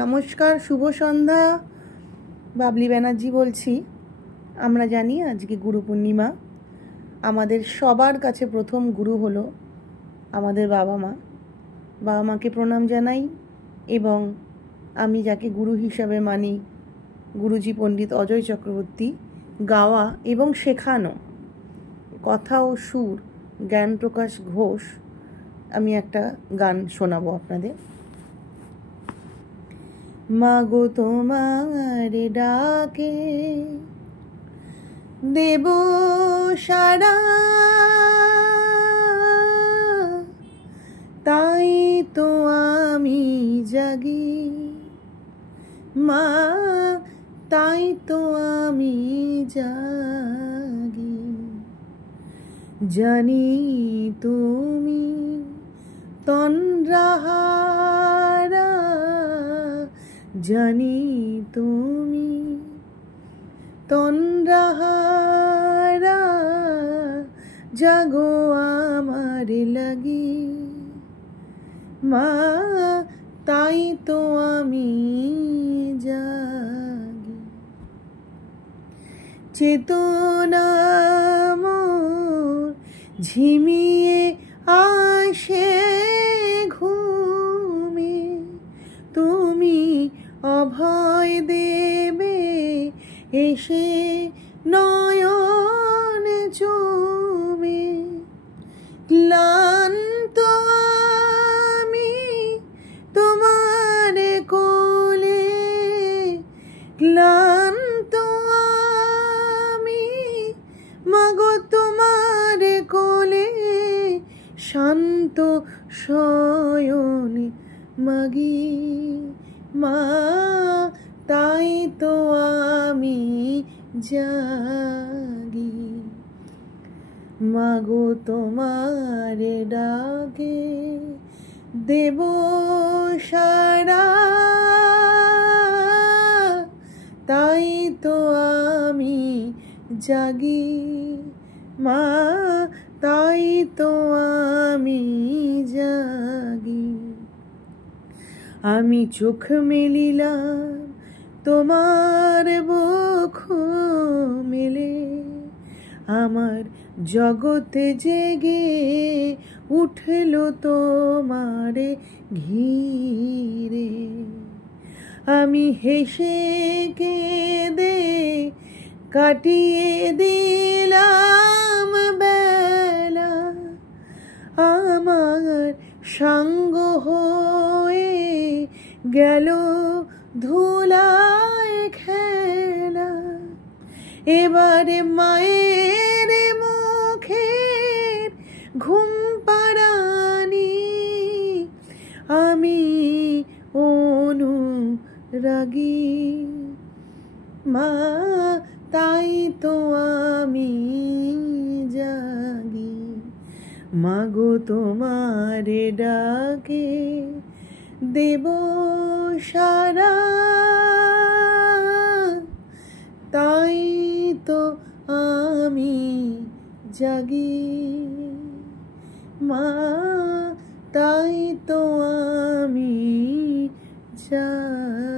নমস্কার, শুভ সন্ধ্যা। বাবলি ব্যানার্জি বলছি। আমরা জানি আজকে গুরু পূর্ণিমা। আমাদের সবার কাছে প্রথম গুরু হলো আমাদের বাবা মা। বাবা মাকে প্রণাম জানাই এবং আমি যাকে গুরু হিসাবে মানি, গুরুজি পণ্ডিত অজয় চক্রবর্তী গাওয়া এবং শেখানো কথা ও সুর জ্ঞানপ্রকাশ ঘোষ। আমি একটা গান শোনাবো আপনাদের। মাগো তোমার ডাকে দেব সাড়া, তাই তো আমি জাগি মা, তাই তো আমি জাগি। জানি তুমি তন্দ্রাহারা, জানি তুমি তন্দ্রাহারা, জাগো আমার লাগি মা, তাই তো আমি জাগি। চেতনা মোর ঝিমিয়ে আসে ঘুমে, তুমি অভয় দেবে এসে নয়ন চুমে। ক্লান্ত আমি তোমার কোলে, ক্লান্ত আমি মাগো তোমার কোলে, শান্ত শয়নে মাগি মা, তাই তো আমি জাগি। মাগো তোমার ডাকে দেব সাড়া, তাই তো আমি জাগি মা, তাই তো আমি জাগি। আমি চোখ মেলিলাম তোমার বুক মেলে, আমার জগতে জেগে উঠল তোমারে ঘিরে। আমি হেসে কেঁদে কাটিয়ে দিলাম বেলা, আমার সাঙ্গ হয়ে গেল ধুলায় খেলা। এবারে মায়ের মুখের ঘুম পাড়ানি, আমি অনুরাগী মা, তাই তো আমি জাগি। মাগো তোমার ডাকে দেব সাড়া, তাই তো আমি জাগি মা, তাই তো আমি জাগি।